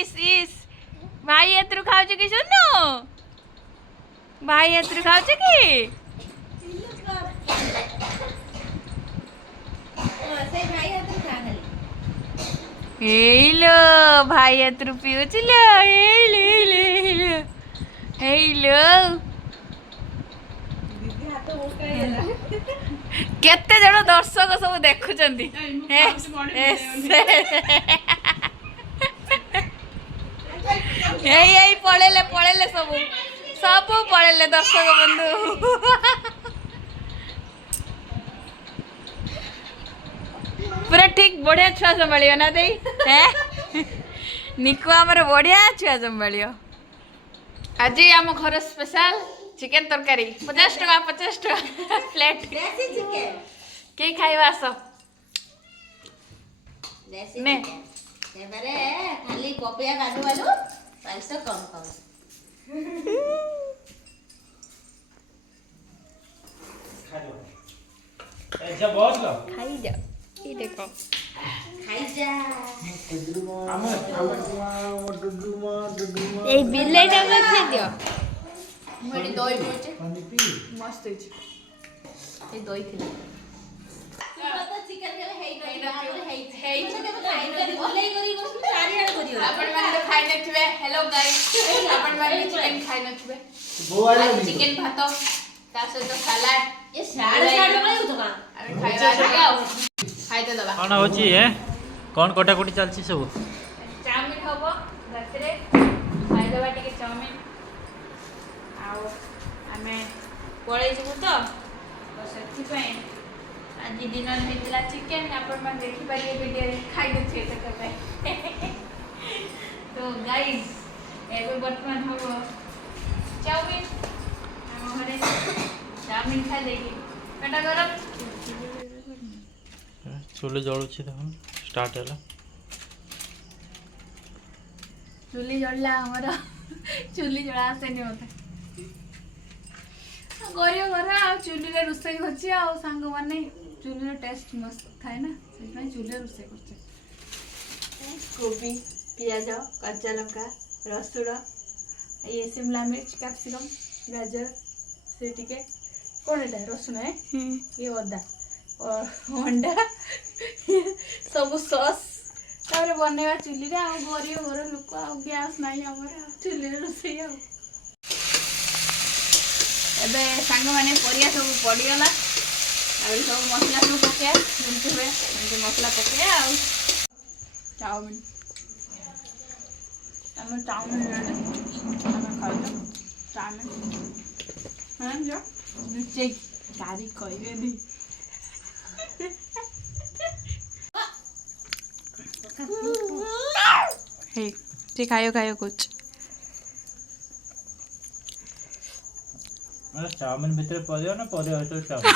इस इस भाई एतरु खाऊ कि सुनो भाई एतरु खाऊ कि हेलो भाई एतरु पिउचिलो हेलो हेलो हेलो केते जण दर्शक सब देखुचंदी एई पळेले पळेले सब सब पळेले दर्शक बंधु पूरा ठीक बढ़िया छुआ संभालियो ना दे निकु आमर बढ़िया छुआ संभालियो आज आम घर स्पेशल चिकेन तरकारी 50 टका प्लेट के खाइबा आस ने खाली पपिया काटू वालू पैसा कम कम ऐसा बहुत लो खाई जा ये देखो खाई जा ए बिल्ले डबल खाई दियो मोड़ी दही पड़ছে मस्त है ए दही थिला तो चिकन के हेई हेई केबे खाई करी भलाई करी बस चारि आड़ करियो अपन माने तो खाई नथिबे हेलो गाइस अपन माने चिकन खाई नथिबे चिकन भात ता सहित सलाड ए साड़ साड़ पळै तो का अरे खाइबा खाई दे दबा कौन होची है कौन कोटाकोटी चलची सब चाउमिन हबो रात्रे खाई दबा टिके चाउमिन आओ आमे पळै जबु तो सेठी पय आज दिन हेतला चिकन आपण मन देखि पारिए वीडियो खाई दे छे त तो गाइस एबे वर्तमान हबो चाउमिन हम घरे चाउमिन खाई देगी पेटा गरम चूल्हे जलुची देखो स्टार्ट है चुली जड़ला हमारा चुली जड़ा आसेनी मते गरियो घर आ चुली रे रुसई होची आ सांग माने चुली रे टेस्ट मस्त थाए ना से चुली रे रुसई करछे गोभी प्याज कच्चा लंका रसुण ये शिमला मिर्च कैप्सिकम गाजर से टिके कोन एटा रसुण है ये अदा और अंडा सब सॉस तारे बनेवा चुली रे आ गरियो घर लोक आ गैस नाही हमर चुली रे रोसई आ एबे सांग माने परिया सब पड़ी गला आ सब मसला सब पके जेमति हुए जेमति मसला पके आ चाउमिन हम चाउमिन रेडी हम खाइलो चाउमिन हां जो नीचे गाड़ी कइबे नी हे ते खायो खायो कुछ अरे चाउमिन भीतर पड़ियो ना पड़ियो तो चाउमिन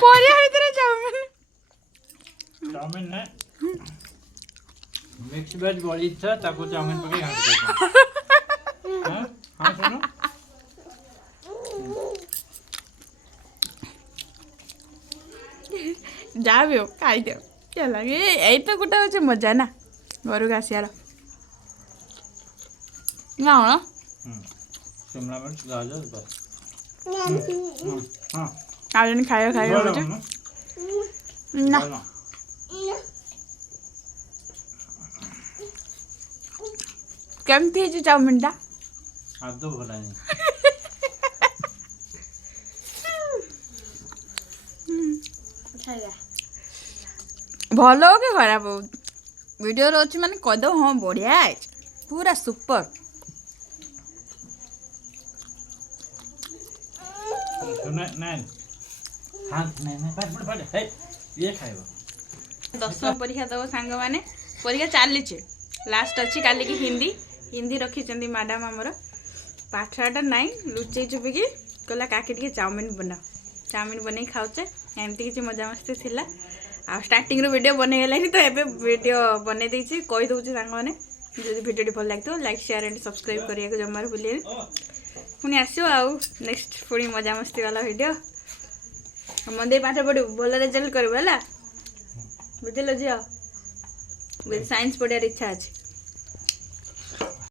परिया भीतर चाउमिन चाउमिन ने मिक्स वेज बड़ी इच्छा ताको चाउमिन पके घाट दे हां हां सुनो जा भी हो खाई दे क्या लगे यही तो गोटे हूँ मजा ना घर को आसार ना शिमला मिर्च गाजर बस हां आज खाया खाया ना केमती चाउमिन टा आदो भला नहीं भल हो कि खराब हो वीडियो अच्छी माने कद हाँ बढ़िया है पूरा सुपर नहीं हां नहीं पड़ पड़ हे ये खाइबो 10 परीक्षा दब सांग माने परीक्षा चली लास्ट अच्छी काली की हिंदी हिंदी रखी मैडम आमर पाठटा नाई लुचे चुपिकी कहला काकी टे चाउमिन बना चाउमिन बन खाऊचे एमती किसी मजा मस्ती थी आ स्टार्टिंग रो वीडियो बनईगलानी तो एबे वीडियो बनई देछि कहि दउछि सांग माने जदि वीडियो भल लागतो लाइक शेयर एंड सब्सक्राइब करिया को जमार भूलिए पुणी आसो आउ नेक्स्ट पुणी मजा मस्ती वाला वीडियो मंदिर पाठ पढ़ू भल रिजल्ट करबो हला बुझल झील साइंस पढ़ार इच्छा अच्छे